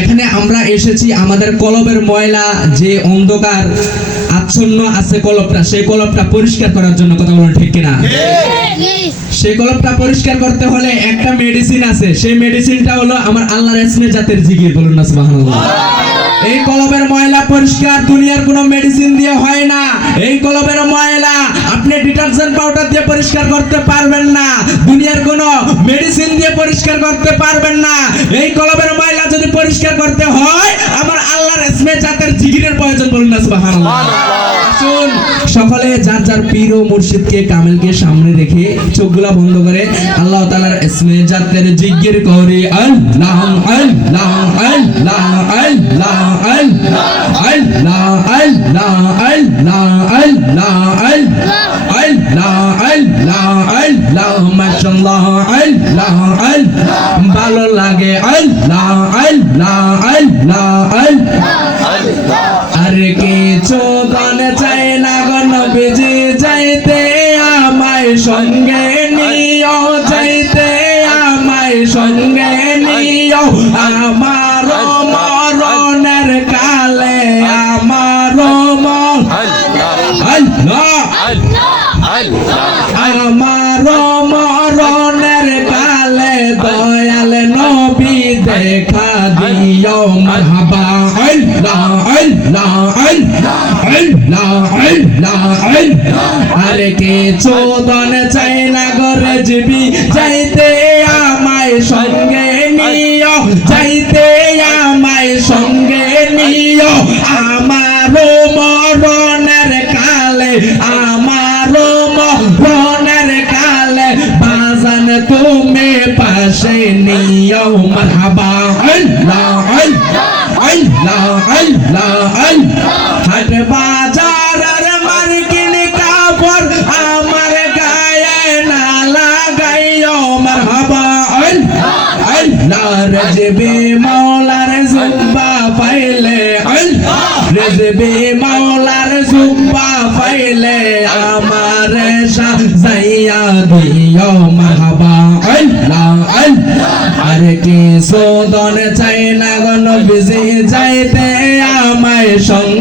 এখানে আমরা এসেছি আমাদের কলবের ময়লা যে অন্ধকার আচ্ছন্ন আছে কলবটা, সেই কলবটা পরিষ্কার করার জন্য। কথা বলুন ঠিক কিনা? সেই কলবটা পরিষ্কার করতে হলে একটা মেডিসিন আছে, সেই মেডিসিনটা হলো আমার আল্লাহর ইসমে জাতের জিকির। বলুন না সুবহানাল্লাহ। এই কলবের ময়লা পরিষ্কার দুনিয়ার কোনো মেডিসিন দিয়ে হয় না। এই কলবের ময়লা আপনি ডিটারজেন্ট পাউডার দিয়ে পরিষ্কার করতে পারবেন না, দুনিয়ার কোনো মেডিসিন দিয়ে পরিষ্কার করতে পারবেন না। এই কলবের ময়লা যদি পরিষ্কার করতে হয় আমার আল্লাহর ইসমে জাতের জিকিরের প্রয়োজন। বলুন না সুবহানাল্লাহ। আসুন সকলে যার যার পীর ও মুর্শিদকে কামেলকে সামনে রেখে চোখগুলা বন্ধ করে আল্লাহ তাআলার ইসমে জাতের জিকির করি। আল্লাহ আল্লাহ আল্লাহ আল্লাহ আল্লাহ আল্লাহ আল্লাহ আল্লাহ আল্লাহ আল্লাহ আল্লাহ আল্লাহ মাশাআল্লাহ আল্লাহ আল্লাহ ভালো লাগে আল্লাহ আল্লাহ আল্লাহ আল্লাহ। আর কিছু গান চাই না গো নবীজি যাইতে আমায় সঙ্গে নিও, যাইতে আমায় সঙ্গে নিও আমার মরণের কালে, আমার আমার মরণের কালে দয়াল নবী দেখা দিও মারহাবা। আল্লাহ আল্লাহ আল্লাহ আল্লাহ আল্লাহ। আর কিছু দন চাই না গো রেজবি যাইতে আমায় সঙ্গে নিও, যাইতে আমায় সঙ্গে নিও আমার মরণের কালে, আমার মরণের কালে বাজান তুমি পাশে নিও মারহাবা। আল্লাহ আল্লাহ আল্লাহ আল্লাহ আল্লাহ। হাট বাজার আর মার্কিন কাপড় আমার গায়ে না লাগাইও মারহাবা। আল্লাহ আল্লাহ রেজবি মাওলার জুব্বা পাইলে, আল্লাহ রেজবি মাওলার জুব্বা পাইলে আমার সাজাইয়া দিও মারহাবা। আল্লাহ আল্লাহ। আর কি সোদন চাই না গো নবীজি যাইতে আমায় সঙ্গে